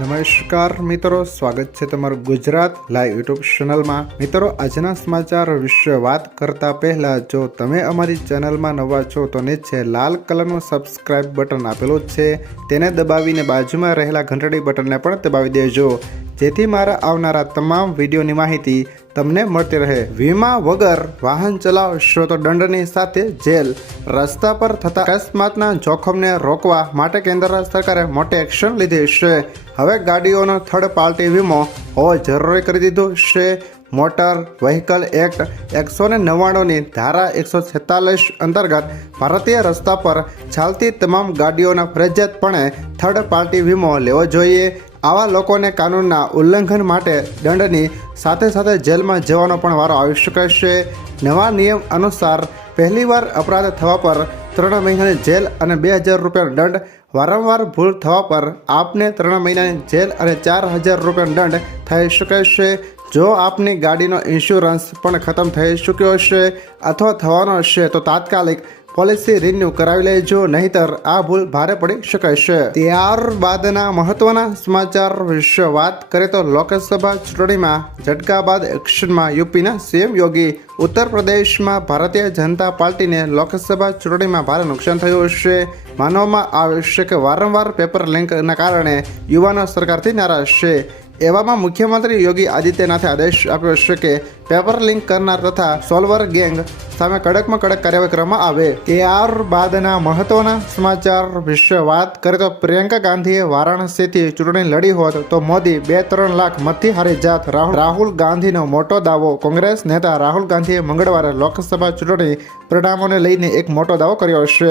નમસ્કાર મિત્રો, સ્વાગત છે તમારું ગુજરાત લાઈવ યુટ્યુબ ચેનલમાં। મિત્રો, આજના સમાચાર વિશે વાત કરતા પહેલા જો તમે અમારી ચેનલમાં નવા છો તો નીચે લાલ કલરનું સબસ્ક્રાઇબ બટન આપેલું છે, તેને દબાવીને બાજુમાં રહેલા ઘંટડી બટનને પણ દબાવી દેજો, જેથી મારા આવનારા તમામ વિડીયોની માહિતી તમને મળતી રહે। વીમા વગર વાહન ચલાવશો તો દંડની સાથે જેલ। રસ્તા પર થતા અકસ્માતના જોખમને રોકવા માટે કેન્દ્ર સરકારે મોટી એક્શન લીધી છે। હવે ગાડીઓનો થર્ડ પાર્ટી વીમો હોવો જરૂરી કરી દીધો છે। મોટર વ્હીકલ એક્ટ 199ની ધારા 146 અંતર્ગત ભારતીય રસ્તા પર ચાલતી તમામ ગાડીઓના ફરજિયાતપણે થર્ડ પાર્ટી વીમો લેવો જોઈએ। આવા લોકોને કાનૂનના ઉલ્લંઘન માટે દંડની સાથે સાથે જેલમાં જવાનો પણ વારો આવી શકે છે। નવા નિયમ અનુસાર પહેલીવાર અપરાધ થવા પર 3 મહિનાની જેલ અને 2000 રૂપિયાનો દંડ, વારંવાર ભૂલ થવા પર આપને 3 મહિનાની જેલ અને 4000 રૂપિયાનો દંડ થઈ શકે છે। જો આપની ગાડીનો ઇન્સ્યોરન્સ પણ ખતમ થઈ ચૂક્યો હશે અથવા થવાનો હશે તો તાત્કાલિક પોલિસી રિન્યૂ કરાવી લેજો, નહીતર આ ભૂલ ભારે પડી શકે છે। ત્યારબાદના મહત્વના સમાચાર વિશે વાત કરીએ તો લોકસભા ચૂંટણીમાં ઝટકા બાદ એક્શનમાં યુપીના સીએમ યોગી। ઉત્તર પ્રદેશમાં ભારતીય જનતા પાર્ટીને લોકસભા ચૂંટણીમાં ભારે નુકસાન થયું છે। માનવામાં આવે છે કે વારંવાર પેપર લીકના કારણે યુવાનો સરકારથી નારાજ છે। એવામાં મુખ્યમંત્રી યોગી આદિત્યનાથે આદેશ આપ્યો છે કે પેપર લીક કરનાર તથા સોલ્વર ગેંગ સામે કડકમાં કડક કાર્યવાહી કરવામાં આવે। ત્યારબાદના મહત્વના સમાચાર વિશે વાત કરીએ તો પ્રિયંકા ગાંધીએ વારાણસીથી ચૂંટણી લડી હોત તો મોદી 2-3 લાખ મતથી હારી જાત। રાહુલ ગાંધીનો મોટો દાવો। કોંગ્રેસ નેતા રાહુલ ગાંધીએ મંગળવારે લોકસભા ચૂંટણી પરિણામોને લઈને એક મોટો દાવો કર્યો છે।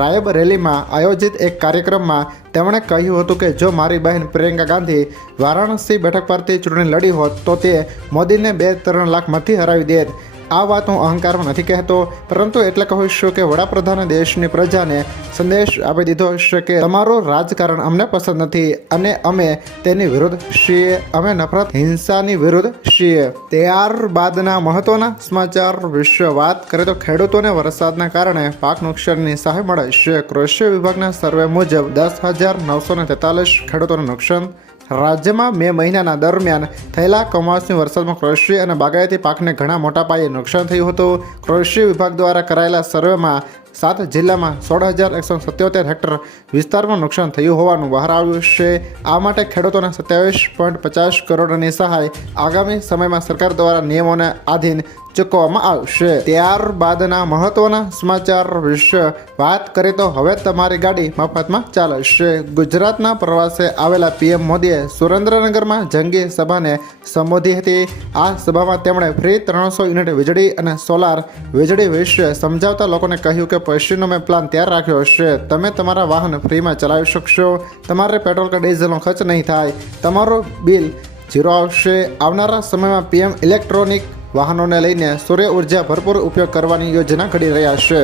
રાયબરેલીમાં આયોજિત એક કાર્યક્રમમાં તેમણે કહ્યું હતું કે જો મારી બહેન પ્રિયંકા ગાંધી વારાણસી બેઠક પરથી ચૂંટણી લડી હોત તો તે મોદીને 2-3 લાખ મતથી હરાવી દેત। આ વાત હું અહંકારમાં નથી કહેતો, પરંતુ એટલે કહું છું કે વડાપ્રધાને દેશની પ્રજાને સંદેશ આપી દીધો છે કે તમારું રાજકારણ અમને પસંદ નથી અને અમે તેની વિરુદ્ધ છીએ। અમે નફરત હિંસાની વિરુદ્ધ છીએ। ત્યારબાદના મહત્વના સમાચાર વિશે વાત કરીએ તો ખેડૂતોને વરસાદના કારણે પાક નુકસાનની સહાય મળે છે। કૃષિ વિભાગના સર્વે મુજબ 10,943 ખેડૂતોને નુકસાન। રાજ્યમાં મે મહિનાના દરમિયાન થયેલા કમોસમી વરસાદમાં કૃષિ અને બાગાયતી પાકને ઘણા મોટા પાયે નુકસાન થયું હતું। કૃષિ વિભાગ દ્વારા કરાયેલા સર્વેમાં 7 જિલ્લામાં 16,177 હેક્ટર વિસ્તારમાં નુકસાન થયું હોવાનું બહાર આવ્યું છે। આ માટે ખેડૂતોને 27.50 કરોડની સહાય આગામી સમયમાં સરકાર દ્વારા નિયમોને આધીન ચૂકવવામાં આવશે। ત્યારબાદના મહત્વના સમાચાર વિશે વાત કરીએ તો હવે તમારી ગાડી મફતમાં ચાલશે। ગુજરાતના પ્રવાસે આવેલા પીએમ મોદીએ સુરેન્દ્રનગરમાં જંગી સભાને સંબોધી હતી। આ સભામાં તેમણે ફ્રી 300 યુનિટ વીજળી અને સોલાર વીજળી વિશે સમજાવતા લોકોને કહ્યું કે પછીનો મેં પ્લાન તૈયાર રાખ્યો છે। તમે તમારા વાહન ફ્રીમાં ચલાવી શકશો, તમારે પેટ્રોલ કે ડીઝલનો ખર્ચ નહીં થાય, તમારું બિલ ઝીરો આવશે। આવનારા સમયમાં પીએમ ઇલેક્ટ્રોનિક વાહનોને લઈને સૂર્ય ઉર્જા ભરપૂર ઉપયોગ કરવાની યોજના ઘડી રહ્યા છે।